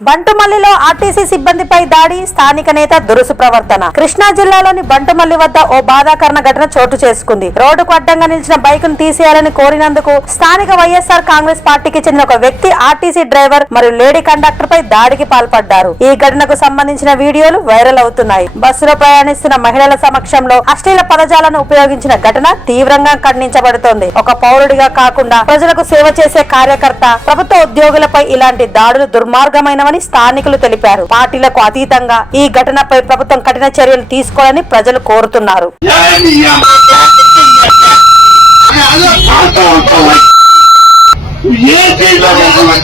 బంటుమల్లిలో RTC సిబ్బందిపై దాడి స్థానిక నేత దురుసు ప్రవర్తన. కృష్ణా జిల్లాలోని బంటుమల్లి వద్ద ఓ బాధాకరణ ఘటన చోటు చేసుకుంది. రోడ్డుకు అడ్డంగా నిలిచిన బైక్ను తీసేయాలని కోరినందుకు స్థానిక వైఎస్ఆర్ కాంగ్రెస్ పార్టీకి చెందిన ఒక వ్యక్తి ఆర్టీసీ డ్రైవర్ మరియు లేడీ కండక్టర్ పై దాడికి పాల్పడ్డారు. ఈ ఘటనకు సంబంధించిన వీడియోలు వైరల్ అవుతున్నాయి. బస్సులో ప్రయాణిస్తున్న మహిళల సమక్షంలో అశ్లీల పదజాలను ఉపయోగించిన ఘటన తీవ్రంగా ఖండించబడుతోంది. ఒక పౌరుడిగా కాకుండా ప్రజలకు సేవ చేసే కార్యకర్త ప్రభుత్వ ఉద్యోగులపై ఇలాంటి దాడులు దుర్మార్గమైన దుర్మార్గమైనవని స్థానికులు తెలిపారు. పార్టీలకు అతీతంగా ఈ ఘటనపై ప్రభుత్వం కఠిన చర్యలు తీసుకోవాలని ప్రజలు కోరుతున్నారు. ఏ చీజలో అంటే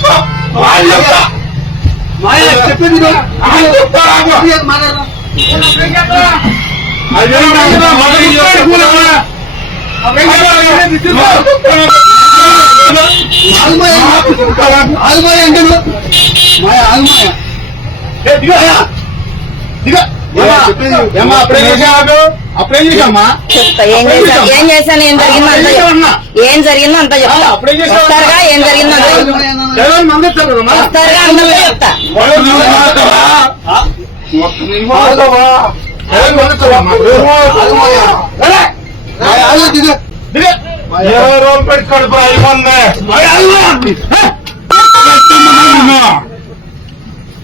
మాయ చెప్తా ఏం చేశాను? ఏం జరిగిందో అంతా. ఏం జరిగిందో అంతా చెప్తా. వస్తారుగా? ఏం జరిగిందో వస్తారుగా? చెప్తా. ఇరవై రోజులు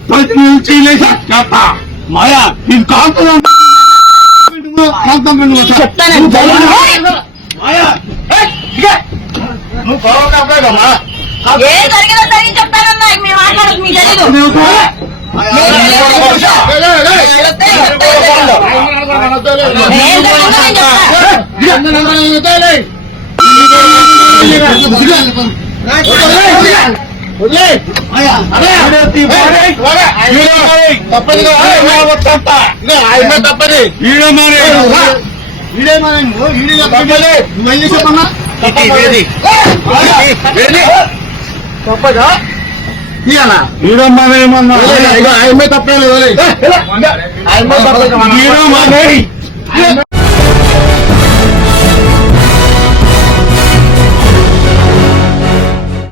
పెట్టుకోడు అయిపోయింది మాయా ఇది కాంతం నువ్వు గౌరవం అప్పుడేదమ్మా ఏం జరిగిందో జరిగి చెప్తానన్నా మీరు మాట్లాడదు మీకు తెలీదు తప్పది. తప్పదా? ఈడమ్మానేమన్నా ఆయమ్మే తప్పలేదు ఈడమ్మానే